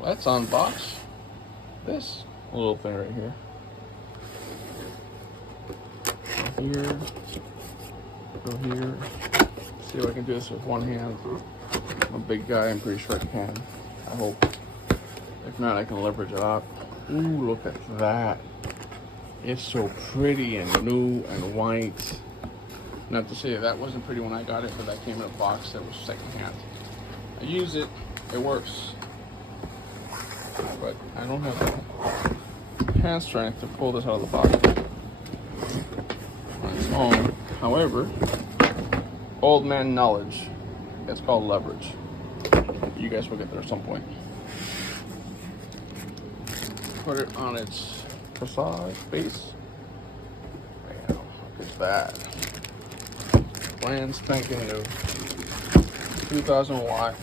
let's unbox this little thing right here. Go here, go here. See if I can do this with one hand. I'm a big guy, I'm pretty sure I can. I hope. If not, I can leverage it up. Ooh, look at that. It's so pretty and new and white. Not to say that wasn't pretty when I got it, but that came in a box that was secondhand. I use it, it works. But I don't have the hand strength to pull this out of the box on its own. However, old man knowledge, it's called leverage. You guys will get there at some point. Put it on its facade base. Bam, look at that. Brand spanking new. 2000 watt.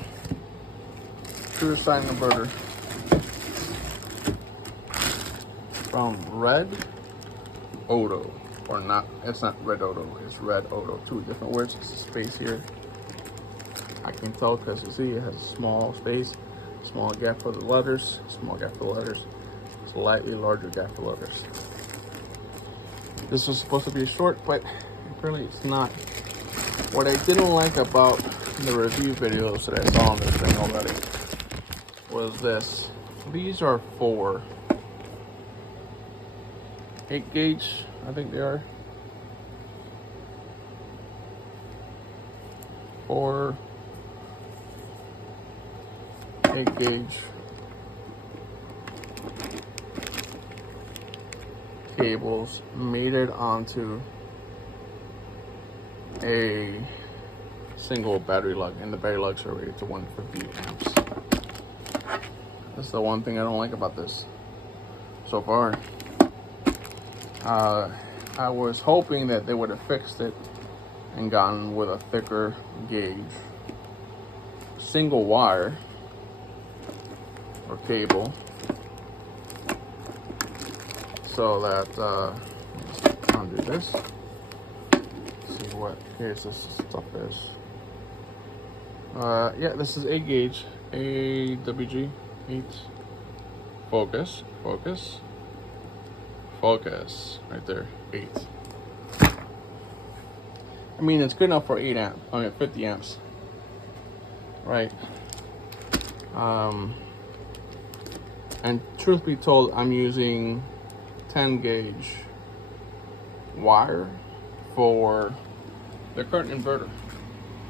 True Sine inverter. From Red Odo. Or not, it's not Red Odo, it's Red Odo. Two different words, it's a space here. I can tell because you see it has a small space, small gap for the letters, small gap for the letters, slightly larger gap for letters. This was supposed to be short, but apparently it's not. What I didn't like about the review videos that I saw on this thing already was this. These are for 8 gauge, I think they are. 4 8 gauge cables mated onto a single battery lug, and the battery lugs are rated to 150 amps. That's the one thing I don't like about this so far. I was hoping that they would have fixed it and gotten with a thicker gauge single wire or cable, so that let's undo this. See what case this stuff is. Yeah, this is 8 gauge AWG 8. Focus, right there, 8. I mean, it's good enough for 50 amps, right? And truth be told, I'm using 10 gauge wire for the current inverter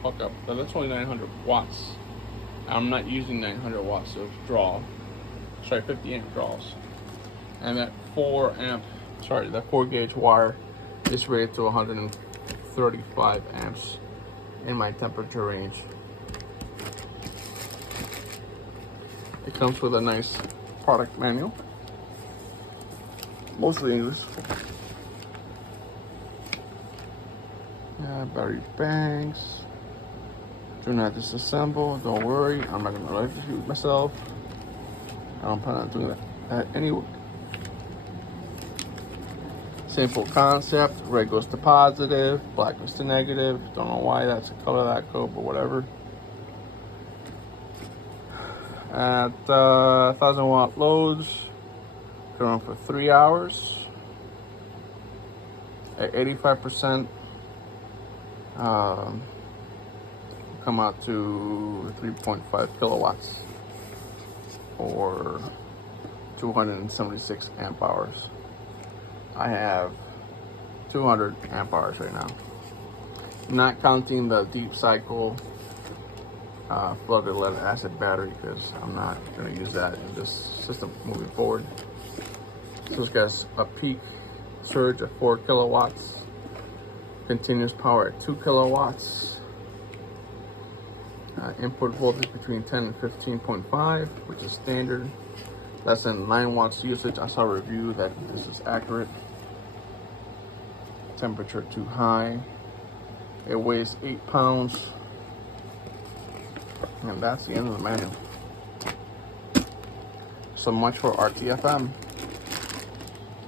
hookup. So that's only 900 watts. I'm not using 900 watts of draw. Sorry, 50 amp draws. And that 4 gauge wire is rated to 135 amps in my temperature range. It comes with a nice product manual, mostly English. Battery banks. Do not disassemble. Don't worry, I'm not going to electrocute myself. I don't plan on doing that anyway. Simple concept. Red goes to positive, black goes to negative. Don't know why that's the color of that code, but whatever. At 1000 watt loads, can run for 3 hours. At 85%, come out to 3.5 kilowatts or 276 amp hours. I have 200 amp hours right now, not counting the deep cycle flooded lead acid battery, because I'm not going to use that in this system moving forward. So this guy's a peak surge of 4 kilowatts, continuous power at 2 kilowatts, input voltage between 10 and 15.5, which is standard. Less than 9 watts usage. I saw a review that this is accurate. Temperature too high. It weighs 8 pounds. And that's the end of the manual. So much for RTFM.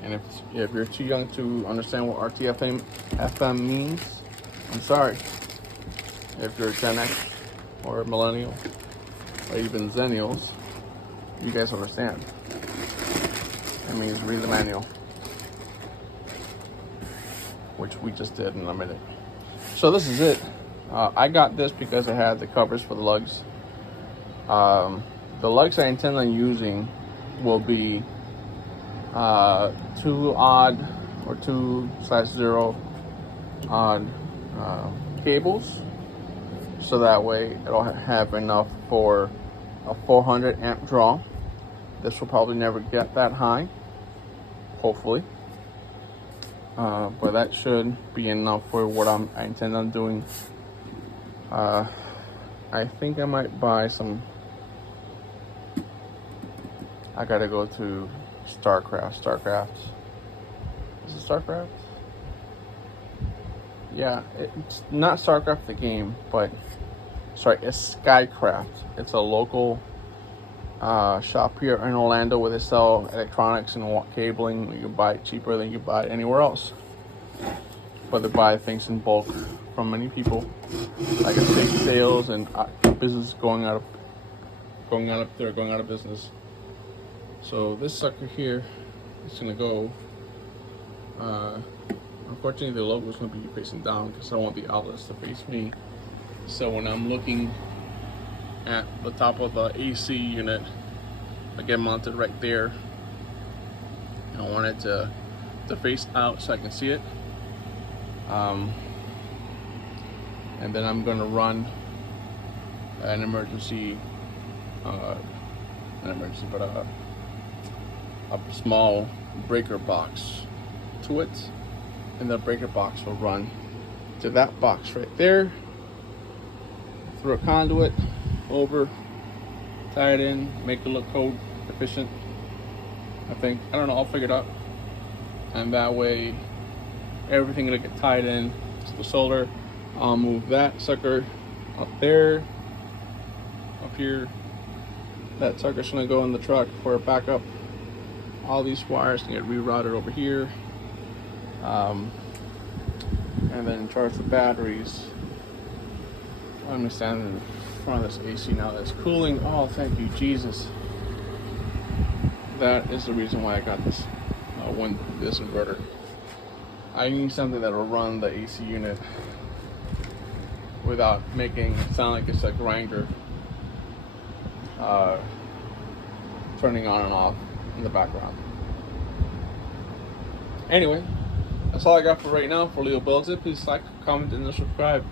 And if you're too young to understand what RTFM means, I'm sorry. If you're Gen X or millennial or even Zennials, You guys understand. It means read the manual, which we just did in a minute. So this is it. I got this because it had the covers for the lugs. The lugs I intend on using will be 2 odd or 2/0 odd cables, so that way it'll have enough for a 400 amp draw. This will probably never get that high, hopefully, but that should be enough for what I intend on doing. I think I might buy some. I gotta go to StarCraft. Is it StarCraft? Yeah, it's not StarCraft the game, but sorry, it's Skycraft. It's a local shop here in Orlando where they sell electronics and cabling. You can buy it cheaper than you buy it anywhere else. But they buy things in bulk from many people. Like I say, sales and business going out of business. So this sucker here is gonna go. Unfortunately, the logo is gonna be facing down because I don't want the outlets to face me. So when I'm looking at the top of the AC unit, I get mounted right there. I want it to face out so I can see it. And then I'm gonna run an emergency, but a small breaker box to it, and the breaker box will run to that box right there, through a conduit, over, tie it in, make it look code efficient. I don't know, I'll figure it out. And that way everything will get tied in to the solar. I'll move that sucker up there, up here. That sucker's gonna go in the truck for a backup. All these wires can get rerouted over here, and then charge the batteries. I'm gonna stand in front of this AC now that's cooling. Oh, thank you, Jesus. That is the reason why I got this this inverter. I need something that will run the AC unit without making it sound like it's a grinder turning on and off in the background. Anyway, that's all I got for right now. For Leo Builds It, please like, comment, and subscribe.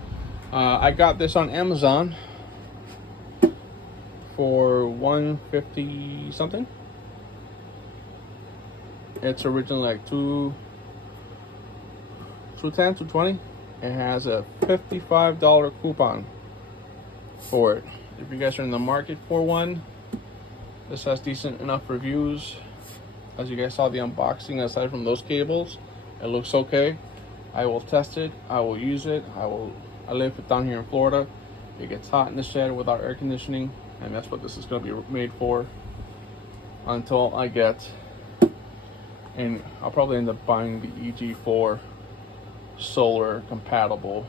I got this on Amazon for $150 something. It's originally like $210, $220. It has a $55 coupon for it. If you guys are in the market for one, this has decent enough reviews. As you guys saw the unboxing, aside from those cables, it looks okay. I will test it. I will use it. I live down here in Florida. It gets hot in the shed without air conditioning, and that's what this is going to be made for. Until I get, and I'll probably end up buying the EG4 solar compatible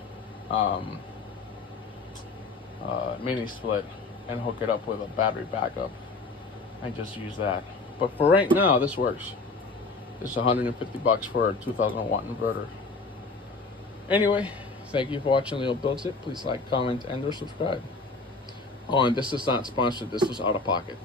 mini split and hook it up with a battery backup and just use that. But for right now, this works. It's $150 for a 2000 watt inverter. Anyway, thank you for watching Leo Builds It. Please like, comment, and or subscribe. Oh, and this is not sponsored. This was out of pocket.